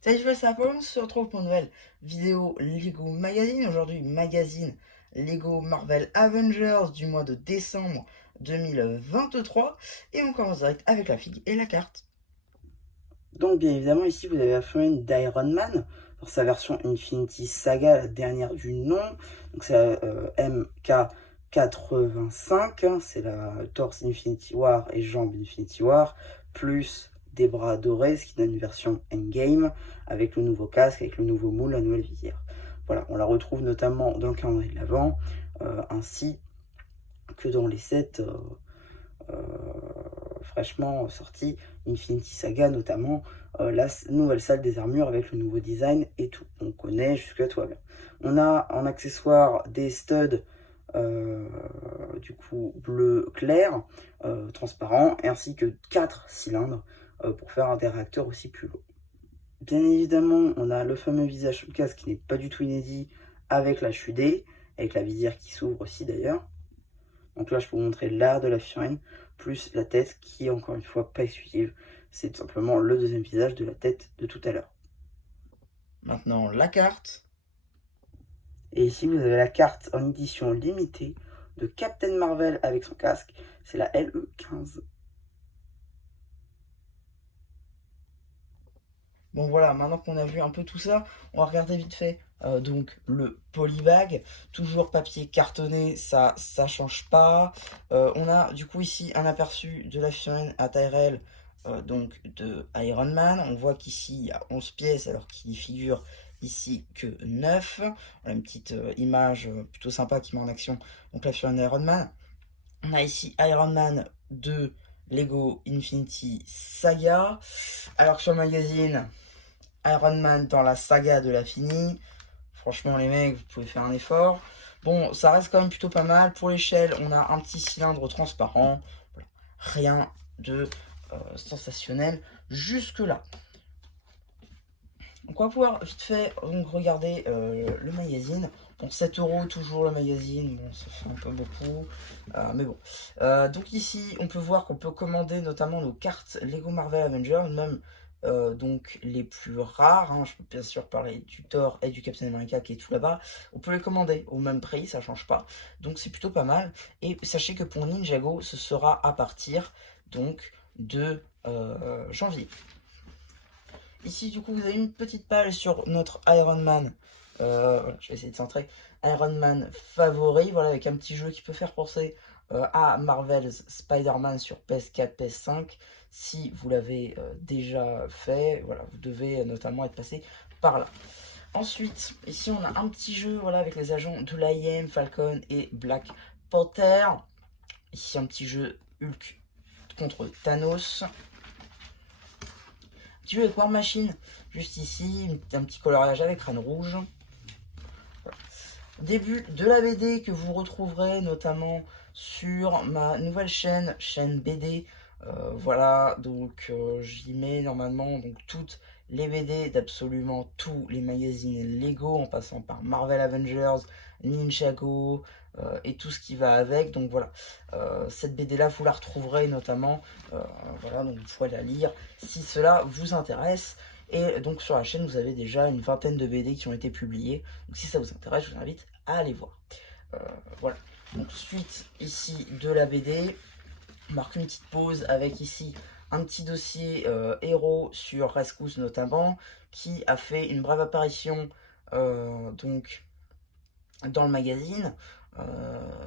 Salut, c'est Apollo, on se retrouve pour une nouvelle vidéo Lego Magazine. Aujourd'hui, magazine Lego Marvel Avengers du mois de décembre 2023. Et on commence direct avec la figue et la carte. Donc bien évidemment ici vous avez la figurine d'Iron Man dans sa version Infinity Saga, la dernière du nom. Donc c'est la MK85, c'est la torse Infinity War et jambe Infinity War, plus des bras dorés, ce qui donne une version Endgame, avec le nouveau casque, avec le nouveau moule, la nouvelle visière. Voilà, on la retrouve notamment dans le calendrier de l'Avent, ainsi que dans les sets fraîchement sorti, Infinity Saga notamment, la nouvelle salle des armures avec le nouveau design et tout. On connaît jusque toi bien. On a en accessoire des studs du coup bleu clair, transparent, ainsi que 4 cylindres pour faire des réacteurs aussi plus lourds. Bien évidemment, on a le fameux visage sous le casque qui n'est pas du tout inédit avec la HUD, avec la visière qui s'ouvre aussi d'ailleurs. Donc là, je peux vous montrer l'art de la figurine, plus la tête qui est encore une fois pas exclusive. C'est tout simplement le deuxième visage de la tête de tout à l'heure. Maintenant, la carte. Et ici, vous avez la carte en édition limitée de Captain Marvel avec son casque. C'est la LE15. Bon voilà, maintenant qu'on a vu un peu tout ça, on va regarder vite fait. Donc le polybag, toujours papier cartonné, ça change pas. On a du coup ici un aperçu de la figurine à taille réelle, donc de Iron Man. On voit qu'ici il y a 11 pièces alors qu'il figure ici que 9. On a une petite image plutôt sympa qui met en action donc la figurine d'Iron Man. On a ici Iron Man de Lego Infinity Saga. Alors sur le magazine, Iron Man dans la saga de la finie. Franchement, les mecs, vous pouvez faire un effort. Bon, ça reste quand même plutôt pas mal. Pour l'échelle, on a un petit cylindre transparent. Voilà. Rien de sensationnel jusque-là. Donc on va pouvoir vite fait donc, regarder le magazine. Bon, 7 euros toujours le magazine, bon ça fait un peu beaucoup, mais bon. Donc ici on peut voir qu'on peut commander notamment nos cartes Lego Marvel Avengers, même donc les plus rares, hein. Je peux bien sûr parler du Thor et du Captain America qui est tout là-bas. On peut les commander au même prix, ça change pas, donc c'est plutôt pas mal. Et sachez que pour Ninjago ce sera à partir donc de janvier. Ici, du coup, vous avez une petite page sur notre Iron Man. Voilà, je vais essayer de centrer. Iron Man favori, voilà, avec un petit jeu qui peut faire penser à Marvel's Spider-Man sur PS4, PS5. Si vous l'avez déjà fait, voilà, vous devez notamment être passé par là. Ensuite, ici, on a un petit jeu, voilà, avec les agents de l'IM, Falcon et Black Panther. Ici, un petit jeu Hulk contre Thanos. Petit jeu avec War Machine, juste ici, un petit coloriage avec Reine Rouge. Voilà. Début de la BD que vous retrouverez notamment sur ma nouvelle chaîne BD. Voilà, donc j'y mets normalement donc toutes les BD d'absolument tous les magazines Lego en passant par Marvel Avengers, Ninjago et tout ce qui va avec. Donc voilà, cette BD là vous la retrouverez notamment, voilà, donc vous pourrez la lire si cela vous intéresse. Et donc sur la chaîne vous avez déjà une vingtaine de BD qui ont été publiées. Donc si ça vous intéresse, je vous invite à aller voir. Voilà. Donc suite ici de la BD, on marque une petite pause avec ici un petit dossier héros sur Rescousse notamment, qui a fait une brève apparition donc dans le magazine.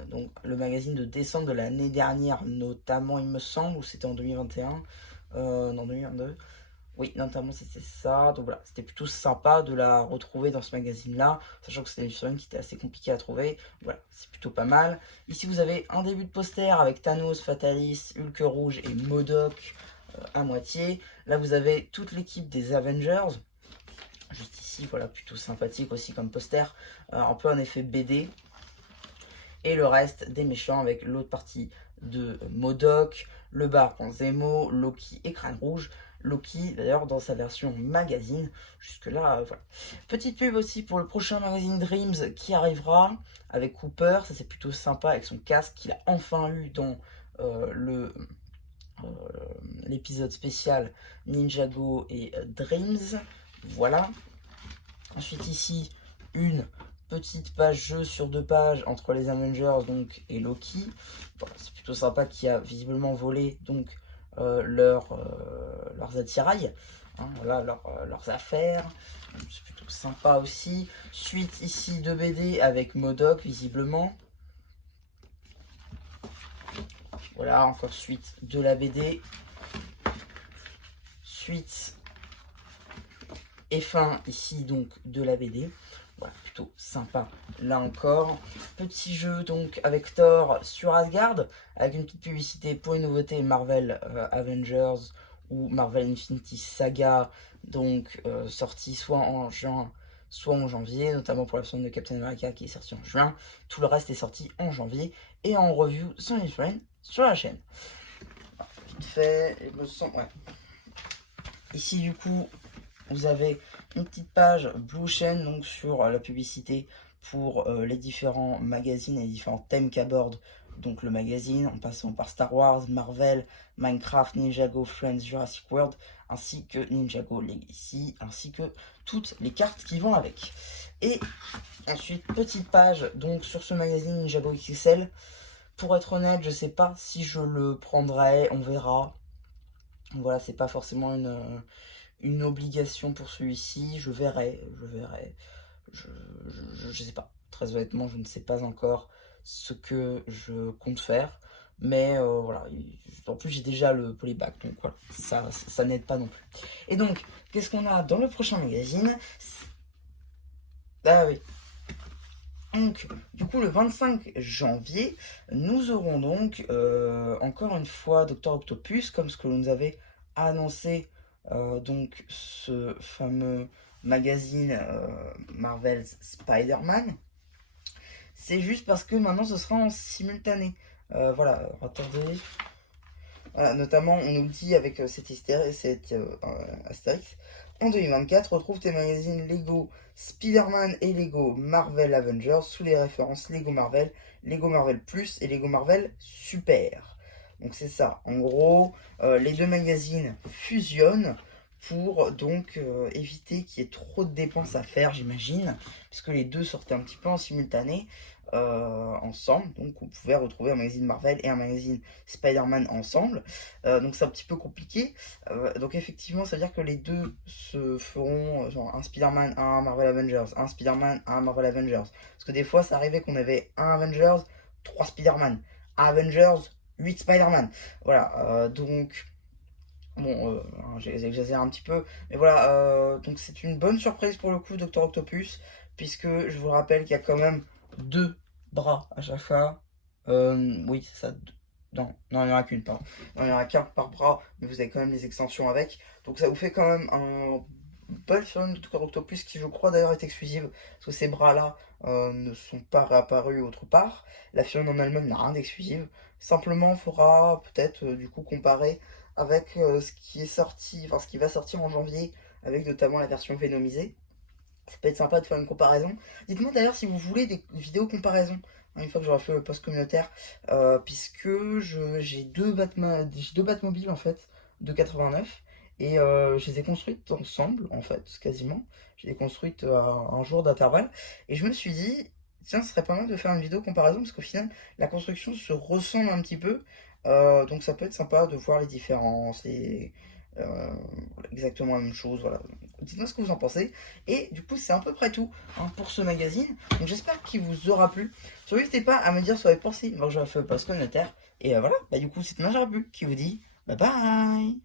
Donc le magazine de décembre de l'année dernière notamment il me semble, ou c'était en 2021, non 2022. Oui, notamment c'était ça. Donc voilà, c'était plutôt sympa de la retrouver dans ce magazine-là, sachant que c'était une figurine qui était assez compliquée à trouver. Voilà, c'est plutôt pas mal. Ici, vous avez un début de poster avec Thanos, Fatalis, Hulk Rouge et MODOK à moitié. Là, vous avez toute l'équipe des Avengers. Juste ici, voilà, plutôt sympathique aussi comme poster. Un peu un effet BD. Et le reste des méchants avec l'autre partie de MODOK, le baron Zemo, Loki et Crâne Rouge. Loki d'ailleurs dans sa version magazine. Jusque là, voilà. Petite pub aussi pour le prochain magazine Dreams qui arrivera avec Cooper. Ça c'est plutôt sympa avec son casque qu'il a enfin eu dans l'épisode spécial Ninjago et Dreams. voilà. Ensuite ici, une petite page jeu sur 2 pages entre les Avengers donc, et Loki. Voilà, c'est plutôt sympa qui a visiblement volé donc leurs attirails, hein, voilà, leurs affaires. C'est plutôt sympa aussi. Suite ici de BD avec MODOK visiblement. Voilà, encore suite de la BD. Suite et fin ici donc de la BD. Voilà, plutôt sympa là encore. Petit jeu donc avec Thor sur Asgard, avec une petite publicité pour une nouveauté Marvel Avengers ou Marvel Infinity Saga, donc sorti soit en juin, soit en janvier, notamment pour la version de Captain America qui est sortie en juin. Tout le reste est sorti en janvier et en review sur les friends sur la chaîne. Voilà, vite fait, il me semble, ouais. Ici du coup, vous avez une petite page Blue Chain donc sur la publicité pour les différents magazines et les différents thèmes qu'aborde donc le magazine, en passant par Star Wars, Marvel, Minecraft, Ninjago, Friends, Jurassic World, ainsi que Ninjago Legacy, ainsi que toutes les cartes qui vont avec. Et ensuite, petite page donc sur ce magazine Ninjago XXL. Pour être honnête, je sais pas si je le prendrai, on verra. Voilà, c'est pas forcément une obligation pour celui-ci, je verrai, je sais pas, très honnêtement je ne sais pas encore ce que je compte faire, mais voilà, en plus j'ai déjà le polyback, donc voilà, ça n'aide pas non plus. Et donc, qu'est-ce qu'on a dans le prochain magazine? Ah oui. Donc, du coup, le 25 janvier, nous aurons donc, encore une fois, Dr Octopus, comme ce que l'on nous avait annoncé, donc, ce fameux magazine Marvel's Spider-Man. C'est juste parce que maintenant, ce sera en simultané. Voilà, attendez. Voilà, notamment, on nous dit avec cet Astérix, en 2024, retrouve tes magazines Lego Spider-Man et Lego Marvel Avengers sous les références Lego Marvel Plus et Lego Marvel Super. Donc c'est ça, en gros, les deux magazines fusionnent pour donc éviter qu'il y ait trop de dépenses à faire, j'imagine, puisque les deux sortaient un petit peu en simultané. Ensemble, donc on pouvait retrouver un magazine Marvel et un magazine Spider-Man ensemble, donc c'est un petit peu compliqué, donc effectivement ça veut dire que les deux se feront genre un Spider-Man, un Marvel Avengers, un Spider-Man, un Marvel Avengers, parce que des fois ça arrivait qu'on avait un Avengers, 3 Spider-Man, un Avengers, 8 Spider-Man, voilà, donc bon, j'exagère un petit peu, mais voilà, donc c'est une bonne surprise pour le coup, Dr Octopus, puisque je vous rappelle qu'il y a quand même 2 bras à chaque fois. Oui, c'est ça. Non, il n'y en aura qu'une, pardon. Non, il n'y en aura qu'un par bras, mais vous avez quand même des extensions avec. Donc ça vous fait quand même un bel film de Dr Octopus qui, je crois, d'ailleurs est exclusive. Parce que ces bras-là ne sont pas réapparus autre part. La Fion en elle-même n'a rien d'exclusif. Simplement, il faudra peut-être du coup comparer avec ce qui est sorti, enfin ce qui va sortir en janvier, avec notamment la version Venomisée. Ça peut être sympa de faire une comparaison. Dites-moi d'ailleurs si vous voulez des vidéos comparaison, une fois que j'aurai fait le post communautaire, puisque j'ai deux Batmobiles en fait, de 89, et je les ai construites ensemble, en fait, quasiment. Je les ai construites à un jour d'intervalle, et je me suis dit, tiens, ce serait pas mal de faire une vidéo comparaison, parce qu'au final, la construction se ressemble un petit peu, donc ça peut être sympa de voir les différences, et exactement la même chose, voilà. Dites-moi ce que vous en pensez. Et du coup, c'est à peu près tout pour ce magazine. Donc j'espère qu'il vous aura plu. Surtout, n'hésitez pas à me dire ce que vous avez pensé. Donc j'aurais fait le post communautaire. Et voilà, du coup, c'est Ninja Rabu qui vous dit bye bye.